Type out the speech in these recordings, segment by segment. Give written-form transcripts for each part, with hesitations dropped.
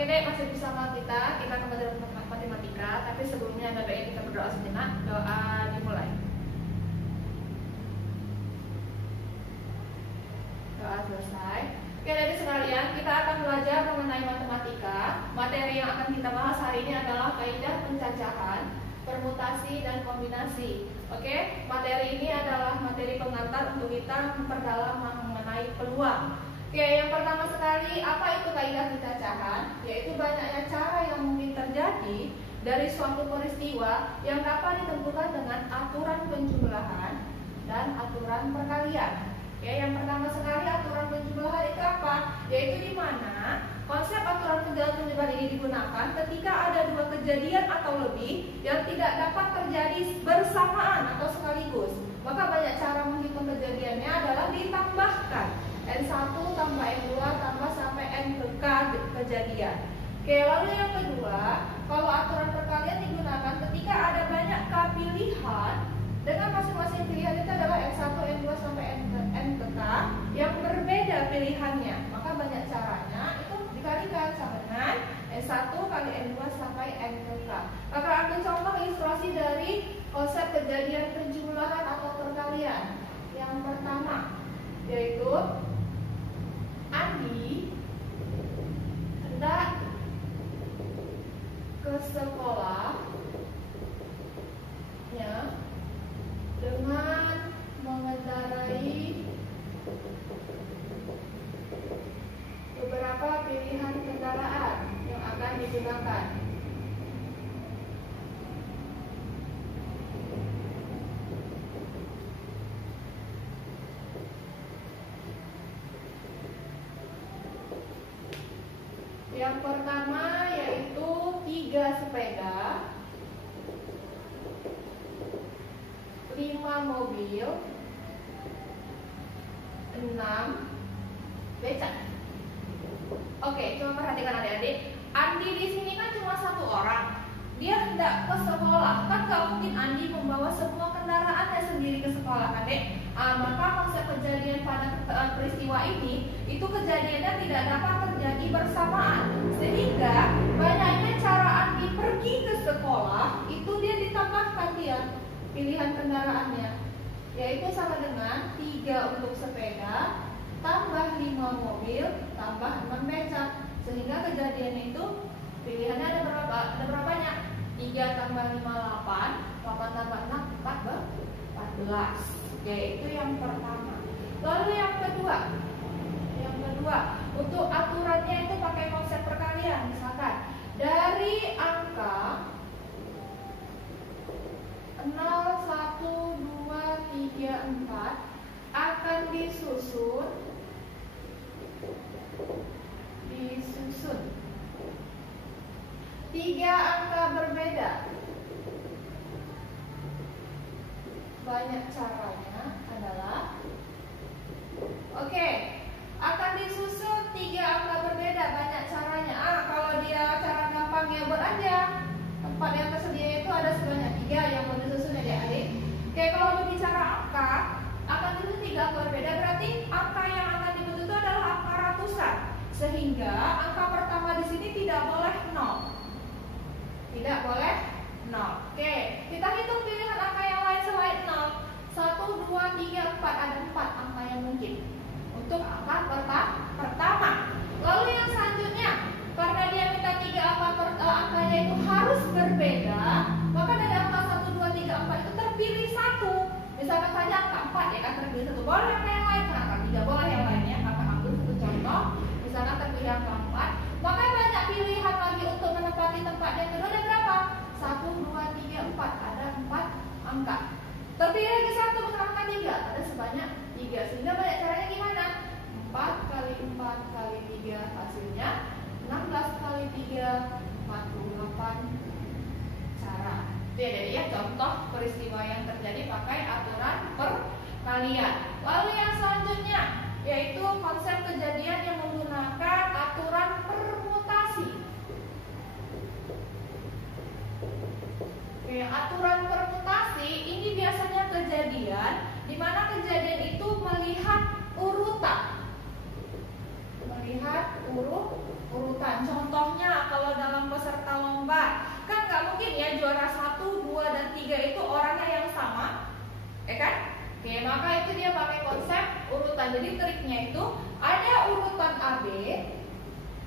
Oke dek, masih bersama kita kembali dalam matematika. Tapi sebelumnya ada baiknya kita berdoa sejenak. Doa dimulai. Doa selesai. Oke dari sekalian, kita akan belajar mengenai matematika. Materi yang akan kita bahas hari ini adalah kaidah pencacahan, permutasi, dan kombinasi. Oke, materi ini adalah materi pengantar untuk kita memperdalam mengenai peluang. Oke, yang pertama sekali, apa itu kaidah pencacahan? Yaitu banyaknya cara yang mungkin terjadi dari suatu peristiwa yang dapat ditentukan dengan aturan penjumlahan dan aturan perkalian. Oke, yang pertama sekali aturan penjumlahan itu apa? Yaitu di mana konsep aturan penjumlahan ini digunakan ketika ada dua kejadian atau lebih yang tidak dapat terjadi bersamaan atau sekaligus. Maka banyak cara menghitung kejadiannya adalah ditambahkan N1 tambah N2 tambah sampai N ke K kejadian. Oke, lalu yang kedua, kalau aturan perkalian digunakan ketika ada banyak K pilihan dengan masing-masing pilihan itu adalah N1, N2 sampai N ke K yang berbeda pilihannya. Maka banyak caranya itu dikalikan sama dengan N1 kali N2 sampai N ke K. Maka ambil contoh ilustrasi dari konsep kejadian penjumlahan atau perkalian. Yang pertama yaitu Andi hendak ke sekolahnya dengan mengendarai beberapa pilihan kendaraan yang akan digunakan. Yang pertama yaitu 3 sepeda, 5 mobil, 6 becak. Oke, coba perhatikan adik-adik. Andi di sini kan cuma satu orang. Dia hendak ke sekolah. Kan gak mungkin Andi membawa semua kendaraannya sendiri ke sekolah, kan dek? Maka konsep kejadian pada peristiwa ini itu kejadiannya tidak dapat terjadi bersamaan, sehingga banyaknya cara Andi pergi ke sekolah itu dia ditambahkan dia pilihan kendaraannya, yaitu sama dengan 3 untuk sepeda tambah 5 mobil tambah 6 becak, sehingga kejadian itu pilihannya ada berapa? Ada berapanya? 3 tambah 5 8, 8 tambah 6 14. Oke, itu yang pertama. Lalu yang kedua untuk aturannya itu pakai konsep perkalian. Misalkan dari angka 0, 1, 2, 3, 4 akan disusun 3 angka berbeda. Banyak caranya adalah akan disusun 3 angka berbeda. Banyak caranya. Kalau dia cara gampang ya buat aja. Tempat yang tersedia itu ada sebanyak 3 yang mau disusun ya adik. Kalau berbicara angka akan disusun 3 angka berbeda, berarti angka yang akan dibentuk itu adalah angka ratusan. Sehingga angka pertama di sini tidak boleh 0. Tidak boleh 0. Kita hitung pilihan angka yang lain selain 0. 1, 2, 3, 4. Ada 4 angka yang mungkin untuk angka pertama. Lalu yang selanjutnya, karena dia minta 3 angkanya itu harus berbeda, maka dari angka 1, 2, 3, 4 itu terpilih 1. Misalkan saja angka 4 ya kan terpilih 1. Boleh angka yang lain, angka 3 boleh yang lainnya. Kakak ambil satu contoh, misalkan terpilih angka 4, maka banyak pilihan lagi untuk menempati tempat yang kedua. Ada berapa? 1, 2, 3, 4. Ada 4 angka. Terpilih lagi 1, angka 3. Ada sebanyak 3. Sehingga banyak caranya gimana? 4 kali 4 kali 3 hasilnya 16 kali 3 48 cara. Itu ya contoh peristiwa yang terjadi pakai aturan perkalian. Lalu yang selanjutnya yaitu konsep kejadian yang menggunakan aturan permutasi. Aturan permutasi ini biasanya kejadian di mana kejadian itu melihat urutan. Urutan. Contohnya lomba. Kan nggak mungkin ya juara 1, 2, dan 3 itu orangnya yang sama, ya kan? Oke, maka itu dia pakai konsep urutan. Jadi triknya itu ada urutan AB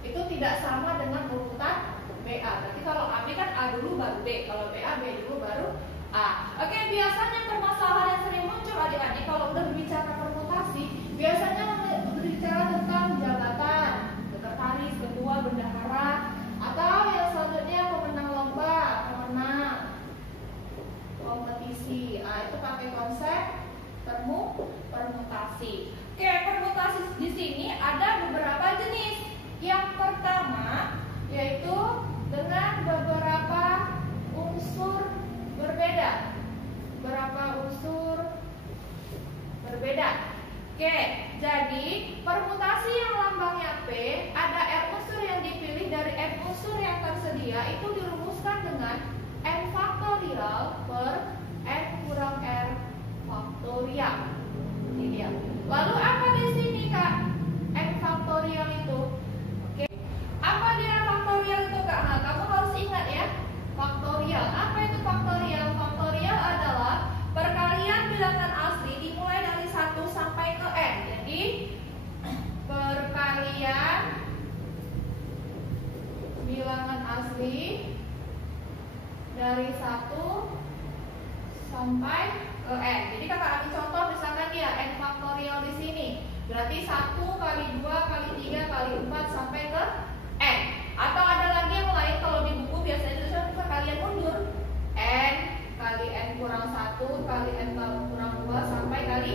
itu tidak sama dengan urutan BA. Berarti kalau AB kan A dulu baru B, kalau BA B dulu baru A. Oke, biasanya permasalahan yang sering muncul adik-adik kalau udah berbicara permutasi, biasanya berbicara tentang jabatan, sekretaris, ketua, bendahara, atau yang selanjutnya pemenang lomba, pemenang kompetisi. Itu pakai konsep permutasi. Oke, permutasi di sini ada beberapa jenis. Yang pertama yaitu dengan beberapa unsur berbeda. Berapa unsur berbeda? Oke, jadi permutasi yang lambangnya P, ada R unsur yang dipilih dari N unsur yang tersedia, itu dirumuskan dengan N faktorial per N kurang R faktorial. Ini dia. Lalu apa di sini, Kak? N faktorial itu. Oke. Apa dia faktorial itu, Kak? Nah, kamu harus ingat ya. Faktorial. Apa itu faktorial? Faktorial adalah perkalian bilangan asli dimulai dari 1 sampai ke N. Jadi perkalian bilangan asli dari 1 sampai ke N. Jadi kakak ambil contoh misalkan dia N faktorial di sini. Berarti 1 kali 2 kali 3 kali 4 sampai ke N. Atau ada lagi yang lain, kalau di buku biasanya itu bisa kalian mundur. N kali N kurang 1 kali N kurang 2 sampai kali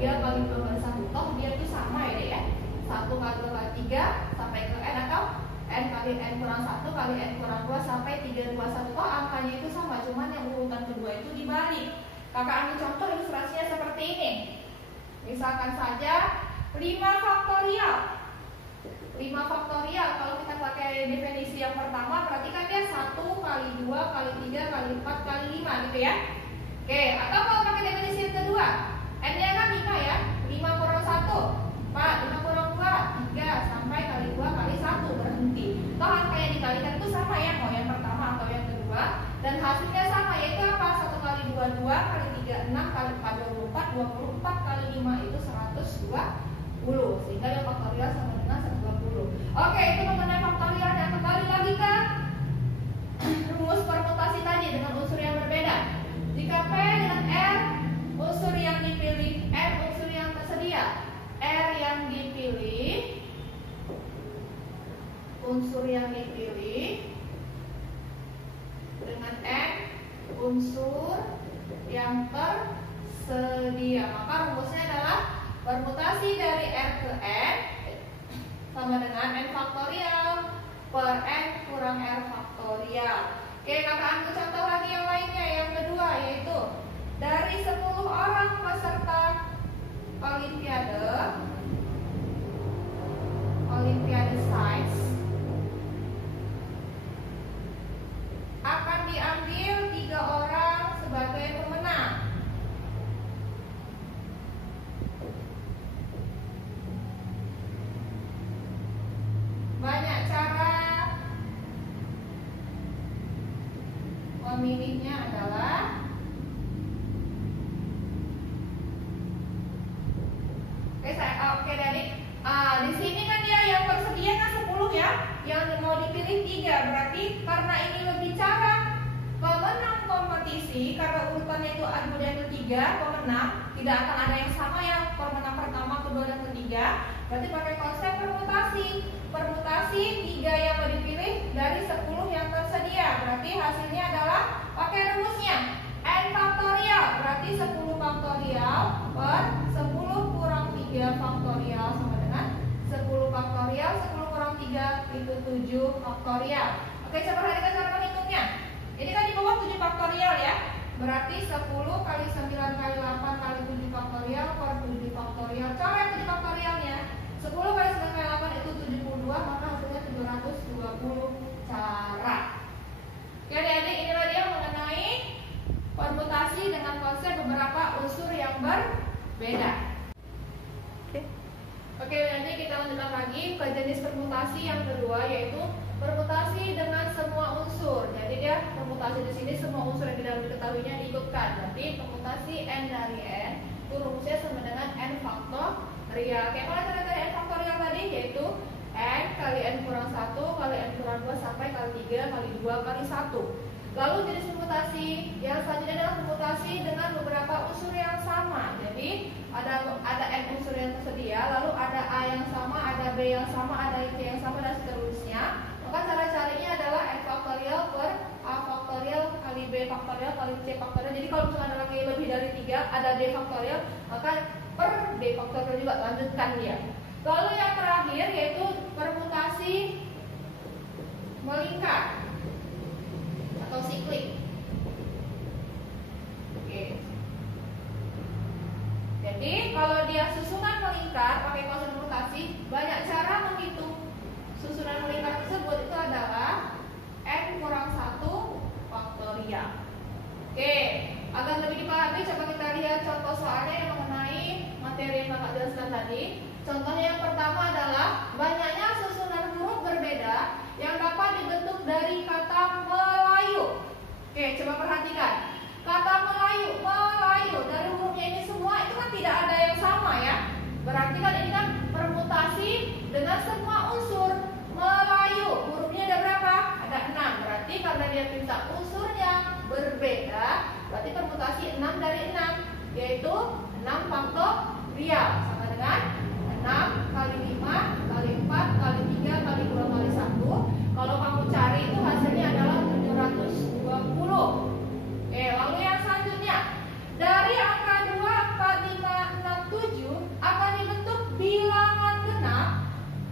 3 kali 2 kali 1. Toh dia itu sama ya, 1 kali 2 kali 3 sampai ke N, atau N kali N kurang 1 kali N kurang 2 sampai 3, 2, 1. Toh angkanya itu sama, cuman yang urutan kedua itu dibalik. Kakak ambil contoh ilustrasinya seperti ini. Misalkan saja 5 faktorial. 5 faktorial kalau kita pakai definisi yang pertama, berarti kan dia 1 kali 2 kali 3 kali 4 kali 5 gitu ya. Oke, atau kalau pakai definisi yang kedua, N-nya kan 5 ya. 5 kurang 1 4, 5 kurang 2 3 sampai kali 2 kali 1 berhenti. Toh angka yang dikalikan itu sama ya, mau yang pertama atau yang kedua, dan hasilnya sama, yaitu apa? 1 kali 2 2 kali 3 6 kali 4 24 24 kali 5 itu 120. Sehingga yang faktorial sama dengan 120. Oke, itu mengenai faktorial. Dan kembali lagi ke rumus permutasi tadi dengan unsur yang berbeda. Jika P dengan R unsur yang dipilih, N unsur yang tersedia. R yang dipilih, unsur yang dipilih, dengan N unsur yang tersedia. Maka rumusnya adalah permutasi dari R ke N sama dengan N faktorial per N kurang R faktorial. Oke, kakak ambil contoh lagi yang lainnya, yang kedua, yaitu dari 10 orang peserta Olimpiade Sains akan diambil 3 orang sebagai pemenang. Banyak cara memilihnya adalah Oke, Adik. Di sini kan dia yang tersedia kan 10 ya, yang mau dipilih 3. Berarti karena ini berbicara pemenang kompetisi, karena urutannya itu ada yang ketiga, pemenang, tidak akan ada yang sama ya, pemenang pertama, kedua, dan ketiga. Berarti pakai konsep permutasi. Permutasi 3 yang mau dipilih dari 10 yang tersedia. Berarti hasilnya adalah pakai rumusnya N faktorial. Berarti 10 faktorial per 10 kurang 3 faktorial sama dengan 10 faktorial. 10 kurang 3 itu 7 faktorial. Oke, coba perhatikan cara menghitungnya. Ini kan di bawah 7 faktorial ya. Berarti 10 kali 9 kali 8 kali 7 faktorial per 7 faktorial. Cara yang 7 faktorialnya 10 kali 9 kali 8 itu 72, maka hasilnya 720 cara. Oke adik-adik, inilah dia mengenai permutasi dengan konsep beberapa unsur yang berbeda. Oke, nanti kita lanjutkan lagi ke jenis permutasi yang kedua, yaitu permutasi dengan semua unsur. permutasi di sini semua unsur yang tidak diketahuinya diikutkan. Berarti permutasi n dari n itu rumusnya sama dengan n faktorial. Kayak mana cara cari n faktorial tadi? Yaitu n kali n kurang 1 kali n kurang 2 sampai kali 3 kali 2 kali 1. Lalu jenis permutasi yang selanjutnya adalah permutasi dengan beberapa unsur yang sama. Jadi ada n unsur yang tersedia, lalu ada a yang sama, ada b yang sama, ada c yang sama dan seterusnya. Maka cara carinya adalah n faktorial per a faktorial kali b faktorial kali c faktorial. Jadi kalau misalnya ada lagi lebih dari 3, ada d faktorial, maka per d faktorial juga, lanjutkan dia. Lalu yang terakhir yaitu permutasi melingkar atau siklik. Oke. Jadi kalau dia susunan melingkar pakai koefisit permutasi, banyak cara menghitung susunan melingkar tersebut. Itu adalah n kurang 1 faktorial. Oke, agar lebih dipahami coba kita lihat contoh soalnya yang mengenai materi yang Kakak jelaskan tadi. Contohnya yang pertama adalah banyaknya susunan huruf berbeda yang dapat dibentuk dari kata Melayu. Oke, coba perhatikan. Kata Melayu dari hurufnya ini semua itu kan tidak ada yang sama ya. Berarti kan ini kan permutasi dengan semua unsur Melayu. Hurufnya ada berapa? Ada 6. Berarti karena dia minta unsurnya berbeda, berarti permutasi 6 dari 6, yaitu 6 faktorial sama dengan 6 kali 5 kali 4 kali 3 kali 2 kali 1. Kalau kamu cari itu hasilnya adalah 720. Oke, lalu yang selanjutnya dari angka 2, 4, 5, 6, 7 akan dibentuk bilangan genap.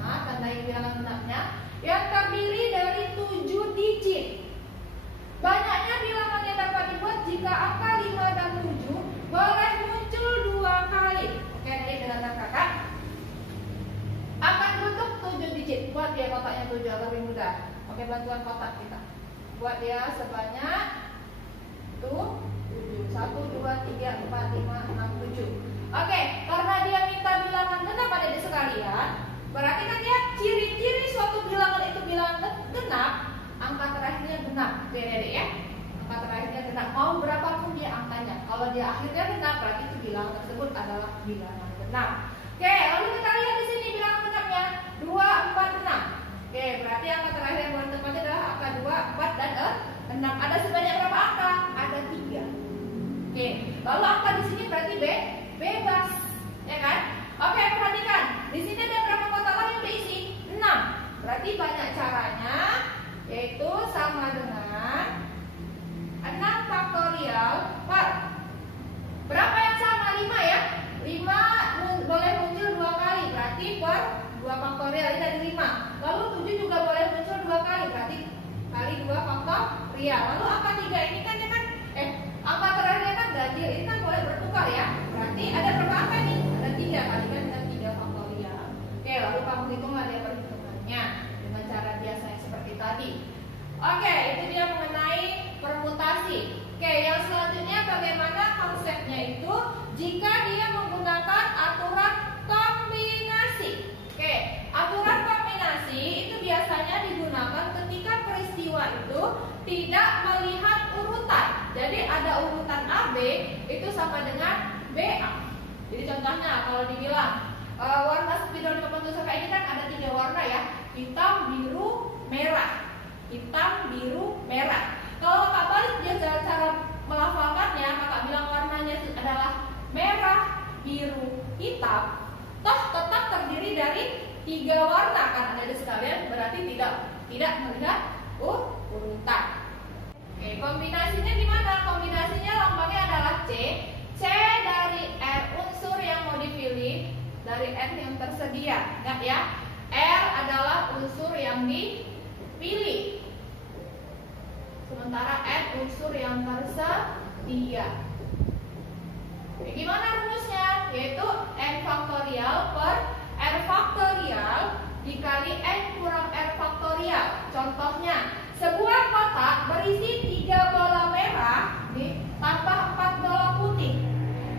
Nah, tandai bilangan genapnya yang terdiri dari 7 digit. Banyaknya bilangan yang dapat dibuat jika angka 5 dan 7 boleh muncul 2 kali. Oke, nanti dengan kakak akan bentuk 7 digit. Buat dia kotaknya 7 agar lebih mudah. Oke, bantuan kotak kita. Buat dia sebanyak tuh 7. 1, 2, 3, 4, 5, 6, 7. Oke, karena dia minta bilangan genap pada sekalian, berarti kan dia ciri-ciri suatu bilangan itu bilangan genap, angka terakhirnya genap. Jadi ya, angka terakhirnya genap. Mau berapapun dia angkanya. Kalau dia akhirnya genap, berarti itu bilangan tersebut adalah bilangan genap. Oke, lalu kita lihat di sini bilangan genapnya 2, 4, 6. Oke, berarti angka terakhir yang boleh ditempatkan adalah angka 2, 4, dan 6. Ada sebanyak berapa angka? Ada 3. Oke, lalu angka di sini berarti bebas, ya kan? Oke, perhatikan. Di sini ada berapa kotak lagi yang diisi? 6. Berarti banyak caranya, yaitu sama dengan 6 faktorial per berapa yang sama? 5 ya? 5 boleh muncul 2 kali, berarti per 2 faktorial ini dari 5. Lalu 7 juga boleh muncul 2 kali, berarti kali 2 faktorial. Lalu angka 3 ini kan dia kan angka terakhirnya kan ganjil, ini kan boleh bertukar ya. Berarti ada berapa angka nih? Ada 3 kali kan dengan 3 faktorial. Oke, lalu kamu hitunglah dia perhitungannya dengan cara biasa yang seperti tadi. Oke, itu dia mengenai permutasi. Oke, yang selanjutnya bagaimana konsepnya itu jika dia menggunakan aturan kombinasi. Oke, aturan kombinasi itu biasanya digunakan ketika peristiwa itu tidak melihat urutan. Jadi ada urutan AB itu sama dengan BA. Jadi contohnya kalau dibilang warna spidol di papan tulis ini kan ada 3 warna ya, hitam, biru, merah. Hitam, biru, merah. Kalau Kak balik dia cara melafalkannya, Kakak bilang warnanya adalah merah, biru, hitam. Toh tetap terdiri dari 3 warna kan ada di sekalian, berarti tidak melihat urutan. Oke, kombinasinya gimana? Kombinasinya lambangnya adalah C. C dari R unsur yang mau dipilih dari N yang tersedia. Ingat ya, R adalah unsur yang dipilih, sementara N unsur yang tersedia. Oke, gimana rumusnya? Yaitu N faktorial per R faktorial dikali N kurang R faktorial. Contohnya, sebuah kotak berisi 3 bola merah tambah 4 bola putih.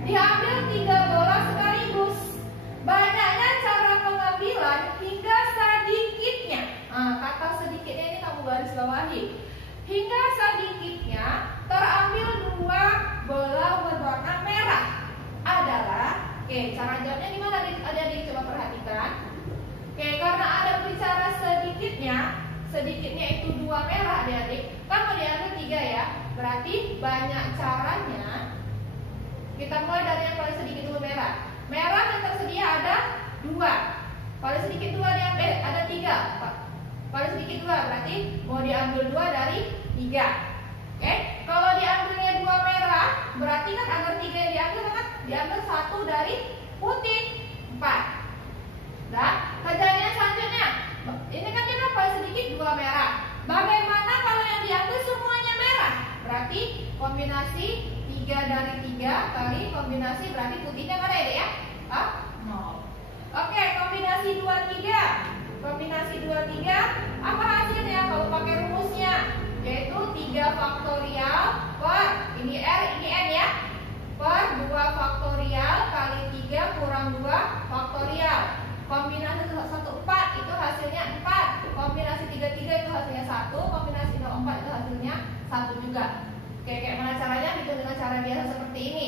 Diambil 3 bola sekaligus. Banyaknya cara pengambilan hingga sedikitnya. Kata sedikitnya ini kamu garis bawahi. hingga sedikitnya terambil 2 belau berwarna merah adalah. Oke, cara jawabnya gimana adik-adik? Coba perhatikan. Oke, karena ada bicara sedikitnya itu 2 merah adik-adik, kan mau diambil 3 ya. Berarti banyak caranya. Kita mulai dari yang paling sedikit dulu, merah. Merah yang tersedia ada 2. Paling sedikit 2 diambil, ada 3. Paling sedikit 2, berarti mau diambil 2 dari 3. Oke, kalau diambilnya 2 merah, berarti kan agar 3 yang diambil kan diambil 1 dari putih, 4. Nah, kejadian selanjutnya, ini kan kita paling sedikit 2 merah. Bagaimana kalau yang diambil semuanya merah? Berarti kombinasi 3 dari 3 kali kombinasi, berarti putihnya mana ya? 0. Oke, kombinasi 2-3. Kombinasi 2-3, apa hasilnya kalau pakai rumusnya? Yaitu 3 faktorial per, ini R, ini N ya, per 2 faktorial kali 3 kurang 2 faktorial. Kombinasi 1-4 itu hasilnya 4. Kombinasi 3-3 itu hasilnya 1. Kombinasi 0-4 itu hasilnya 1 juga. Oke, kayak mana caranya? Itu dengan cara biasa seperti ini.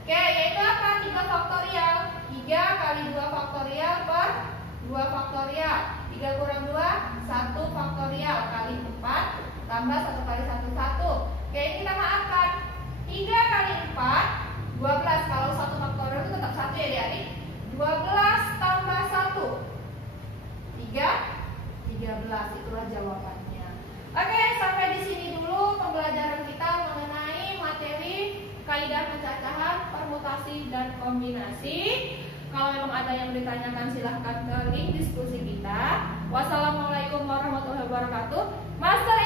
Oke, yaitu apa? 3 faktorial. 3 kali 2 faktorial per 2 faktorial. 3 kurang 2, 1 faktorial kali 4 tambah 1 kali 1, 1. Oke, ini kita maafkan. 3 kali 4, 12. Kalau 1 faktorial itu tetap 1 ya adik-adik. 12 tambah 1, 13. Itulah jawabannya. Oke, sampai di sini dulu pembelajaran kita mengenai materi kaidah pencacahan, permutasi, dan kombinasi. Kalau memang ada yang ditanyakan silahkan ke link diskusi kita. Wassalamualaikum warahmatullahi wabarakatuh. Master